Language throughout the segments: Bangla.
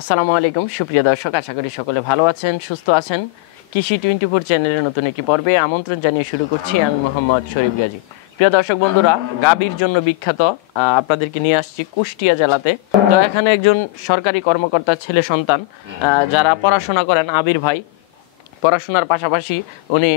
আসসালামু আলাইকুম সুপ্রিয় দর্শক, আশা করি সকলে ভালো আছেন, সুস্থ আছেন। কৃষি 24 চ্যানেলের নতুন একটি পর্বে আমন্ত্রণ জানিয়ে শুরু করছি আমি মোহাম্মদ শরীফ গাজী। প্রিয় দর্শক বন্ধুরা, গাভীর জন্য বিখ্যাত আপনাদেরকে নিয়ে আসছি কুষ্টিয়া জেলাতে। তো এখানে একজন সরকারি কর্মকর্তার ছেলে সন্তান যারা পড়াশোনা করেন, আবির ভাই। পড়াশোনার পাশাপাশি উনি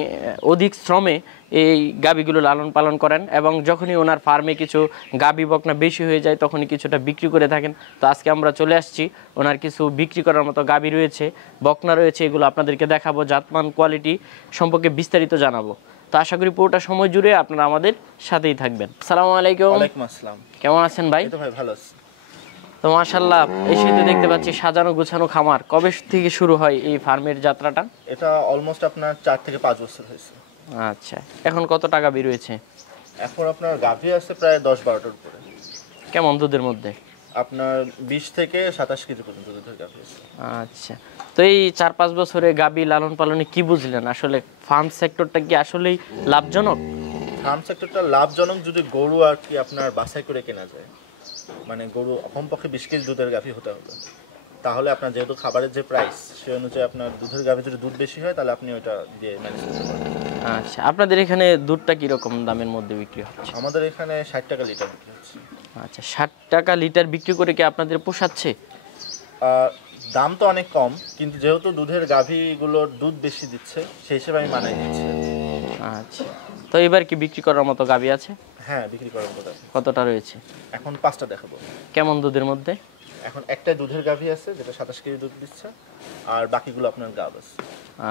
অধিক শ্রমে এই গাভীগুলো লালন পালন করেন এবং যখনই ওনার ফার্মে কিছু গাভী বকনা বেশি হয়ে যায় তখনই কিছুটা বিক্রি করে থাকেন। তো আজকে আমরা চলে আসছি, ওনার কিছু বিক্রি করার মতো গাভী রয়েছে, বকনা রয়েছে, এগুলো আপনাদেরকে দেখাবো, জাতমান কোয়ালিটি সম্পর্কে বিস্তারিত জানাবো। তো আশা করি পুরোটা সময় জুড়ে আপনারা আমাদের সাথেই থাকবেন। আসসালামু আলাইকুম। ওয়ালাইকুম আসসালাম। কেমন আছেন ভাই? এই তো ভাই ভালো আছি। তো মাশাআল্লাহ, এই শীতে দেখতে পাচ্ছি সাজানো গোছানো খামার। কবে থেকে শুরু হয় এই ফার্মের যাত্রাটা? এটা অলমোস্ট আপনার 4 থেকে 5 বছর হয়েছে। আচ্ছা, এখন কত টাকা বের হয়েছে? এখন আপনার গাভী আছে প্রায় 10-12টার উপরে। কেমন দুধের মধ্যে? আপনার 20 থেকে 27 কেজি পর্যন্ত দুধের গাভী আছে। আচ্ছা, তো এই 4-5 বছরে গাভী লালন পালনে কি বুঝলেন? আসলে ফার্ম সেক্টরটা কি আসলেই লাভজনক? ফার্ম সেক্টরটা লাভজনক যদি গরু আর কি আপনার বাছাই করে কেনা যায়। মানে গরু কমপক্ষে 20 কেজি দুধের গাভী হতে হবে। তাহলে আপনার যেহেতু খাবারের যে প্রাইস সেই অনুযায়ী আপনার দুধের গাভী যদি দুধ বেশি হয় তাহলে আপনি ওটা দিয়ে ম্যানেজ করতে পারবেন। আচ্ছা, আপনাদের এখানে দুধটা কি রকম দামের মধ্যে বিক্রি হচ্ছে? আমাদের এখানে 60 টাকা লিটার বিক্রি হচ্ছে। আচ্ছা, 60 টাকা লিটার বিক্রি করে কি আপনাদের পোষাচ্ছে? দাম তো অনেক কম, কিন্তু যেহেতু দুধের গাভীগুলোর দুধ বেশি দিচ্ছে সেই হিসেবে আমি মানাই দিচ্ছি। আচ্ছা, তো এবার কি বিক্রি করার মতো গাভী আছে? হ্যাঁ, বিক্রি করার মতো আছে। কতটা রয়েছে? এখন 5টা দেখাবো। কেমন দুধের মধ্যে? এখন একটাই দুধের গাভী আছে যেটা 27 কেজি দুধ দিচ্ছে, আর বাকিগুলো আপনার গাব আছে।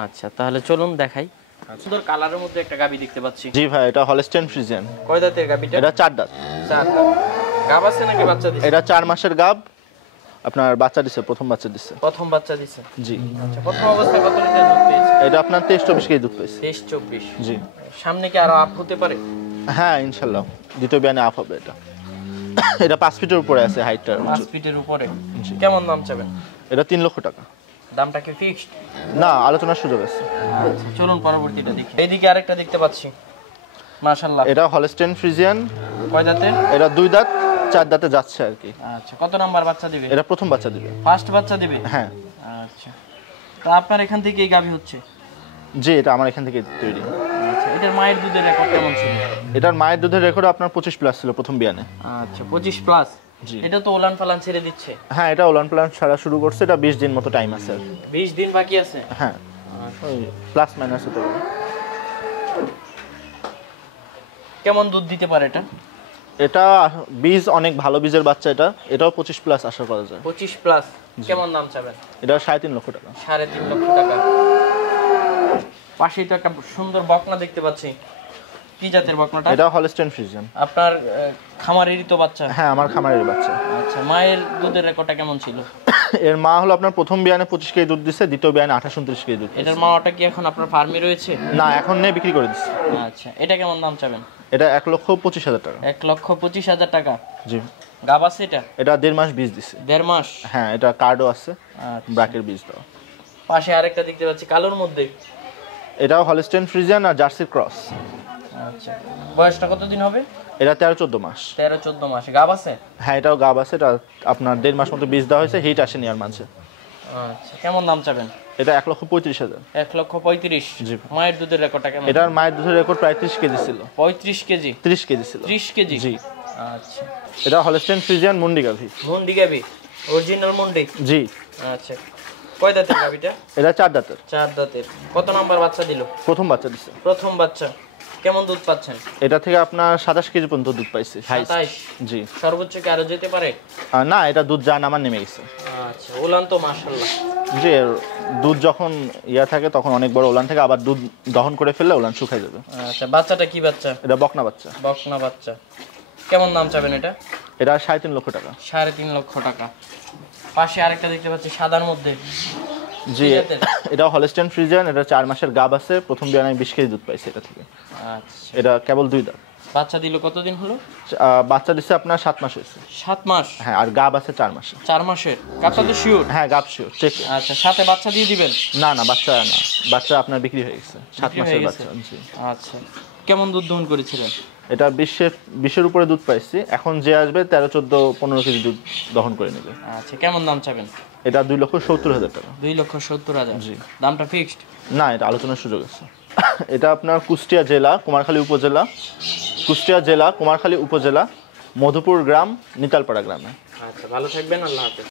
আচ্ছা, তাহলে চলুন দেখাই। সুন্দর কালারের মধ্যে একটা গাভী দেখতে পাচ্ছি। জি ভাই, এটা হলস্টেইন ফ্রিজিয়ান। কয় দাঁতের গাভীটা? এটা 4 দাঁত। 4 দাঁত। গাব আছে নাকি বাচ্চা দিছে? এটা 4 মাসের গাব, আপনার বাচ্চা দিছে, প্রথম বাচ্চা দিছে। প্রথম বাচ্চা দিছে? জি। আচ্ছা, প্রথম অবস্থায় কত লিটার দুধ পেয়েছে? এটা আপনার 23-24 কেজি দুধ পেয়েছে। 23-24। জি। সামনে কি আরো আপ হতে পারে? হ্যাঁ, ইনশাআল্লাহ দ্বিতীয় বিয়ানে আপ হবে এটা। এটা 5 ফিটের উপরে আছে হাইটটা। 5 ফিটের উপরে। কেমন দাম চাবেন? এটা 3 লক্ষ টাকা। দামটা কি ফিক্সড? না, আলোচনার সুযোগ আছে। আচ্ছা, চলুন পরবর্তীটা দেখি। এইদিকে আরেকটা দেখতে পাচ্ছি, মাশাআল্লাহ। এটা হলস্টেইন ফ্রিজিয়ান। কয় দাঁতের? এটা 2 দাঁত, 4 দাঁতে যাচ্ছে আর কি। আচ্ছা, কত নাম্বার বাচ্চা দিবে? এটা প্রথম বাচ্চা দিবে। ফার্স্ট বাচ্চা দিবে? হ্যাঁ। আচ্ছা, তো আপনার এখান থেকে এই গাভী হচ্ছে? জি, এটা আমার এখান থেকে তৈরি। আচ্ছা, এটার মায়ের দুধের রেকর্ড কেমন ছিল? এটার মায়ের দুধের রেকর্ড আপনার 25 প্লাস ছিল প্রথম বিয়ানে। আচ্ছা, 25 প্লাস। জি। এটা তো ওলান পালান ছেড়ে দিচ্ছে? হ্যাঁ, এটা ওলান প্লান ছাড়া শুরু করছে। এটা 20 দিন মতো টাইম আছে। 20 দিন বাকি আছে? হ্যাঁ, ওই প্লাস মাইনাস হতে পারে। কেমন দুধ দিতে পারে এটা? এটা বীজ অনেক ভালো বীজের বাচ্চা। এটাও 25 প্লাস আশা করা যায়। 25 প্লাস। কেমন দাম চাবেন? এটা 3.5 লক্ষ টাকা। 3.5 লক্ষ টাকা। পাশেই তো একটা সুন্দর বকনা দেখতে পাচ্ছি। কি জাতের বকনাটা? এটা হলস্টেইন ফ্রিজিয়ান। আপনার খামারেরই তো বাচ্চা? হ্যাঁ, আমার খামারের বাচ্চা। আচ্ছা, মায়ের দুধের রেকর্ডটা কেমন ছিল? এর মা হলো আপনার প্রথম বিয়ানে 25 কেজি দুধ দিচ্ছে, দ্বিতীয় বিয়ানে 28-29 কেজি দুধ। এটার মাওয়াটা কি এখন আপনার ফার্মে রয়েছে? না, এখন নেই, বিক্রি করে দিচ্ছে। আচ্ছা, এটা কেমন দাম চাবেন? এটা 1,25,000 টাকা। 1,25,000 টাকা। জি। গাব আছে এটা? এটা 1.5 মাস বীজ দিছে। 1.5 মাস? হ্যাঁ, এটা কার্ডও আছে। আচ্ছা। ব্র্যাকের বীজ দাও। পাশে আরেকটা দেখতে পাচ্ছি কালোর মধ্যে। এটাও হলস্টেইন ফ্রিজিয়ান আর জার্সি ক্রস। আচ্ছা, বয়সটা কতদিন হবে? এটা 13-14 মাস। 13-14 মাস। গাব আছে? হ্যাঁ, এটাও গাব আছে। এটা আপনার 1.5 মাস মতো বীজ দেওয়া হয়েছে, হিট আসেনি আর মাঝে। আচ্ছা, কেমন দাম চাবেন? এটা 1,35,000। 1,35,000। জি। মায়ের দুধের রেকর্ডটা কেমন? এটার মায়ের দুধের রেকর্ড প্রায় 30 কেজি ছিল। 35 কেজি? 30 কেজি ছিল। 30 কেজি? জি। আচ্ছা, এটা হলস্টেইন ফ্রিজিয়ান মুন্ডি গাভী। মুন্ডি গাভী? অরিজিনাল মুন্ডি? জি। আচ্ছা, কয় দাঁতের গাভীটা? এটা 4 দাঁতের। 4 দাঁতের। কত নাম্বার বাচ্চা দিল? প্রথম বাচ্চা দিছে। প্রথম বাচ্চা। কেমন দুধ পাচ্ছেন? এটা থেকে আপনার 27 কেজি পর্যন্ত দুধ পাইছে। 27? জি। সর্বোচ্চ কি আরো যেতে পারে? না, এটা দুধ যা নামার নেমে গেছে। আচ্ছা, ওলান তো মাশাআল্লাহ। জি, দুধ যখন থাকে তখন অনেক বড় ওলান থেকে, আবার দুধ দহন করে ফেললে ওলান শুকায় যাবে। আচ্ছা, বাচ্চাটা কি বাচ্চা? এটা বকনা বাচ্চা। বকনা বাচ্চা। কেমন দাম চাবেন এটা? এটা 3.5 লক্ষ টাকা। 3.5 লক্ষ টাকা। পাশে আরেকটা দেখতে পাচ্ছি সাদার মধ্যে। জি, এটা হলস্টেইন ফ্রিজিয়ান। এটা 4 মাসের গাব আছে, প্রথম বিয়ানে 20 কেজি দুধ পাইছে এটা থেকে। আচ্ছা, এটা কেবল 2 দাঁত। বাচ্চা দিল কতদিন হলো? বাচ্চা দিচ্ছে আপনার 7 মাস হয়েছে। 7 মাস? হ্যাঁ, আর গাব আছে 4 মাসে। 4 মাসের গাবটা তো শিওর? হ্যাঁ, গাব শিওর, চেক। আচ্ছা, সাথে বাচ্চা দিয়ে দিবেন? না, বাচ্চা না, বাচ্চা আপনার বিক্রি হয়ে গেছে। 7 মাসের বাচ্চা। জি। আচ্ছা, কেমন দুধ দহন করেছিলেন? এটা 20-এর উপরে দুধ পাইছি। এখন যে আসবে 13, 14, 15 কেজি দুধ দহন করে নেবে। আচ্ছা, কেমন দাম চাবেন? এটা 2,70,000 টাকা। 2,70,000। জি। দামটা ফিক্সড? না, এটা আলোচনার সুযোগ আছে। এটা আপনার কুষ্টিয়া জেলা, কুমারখালী উপজেলা, কুষ্টিয়া জেলা, কুমারখালী উপজেলা, মধুপুর গ্রাম, নিতালপাড়া গ্রামে। আচ্ছা, ভালো থাকবেন, আল্লাহ হাফেজ।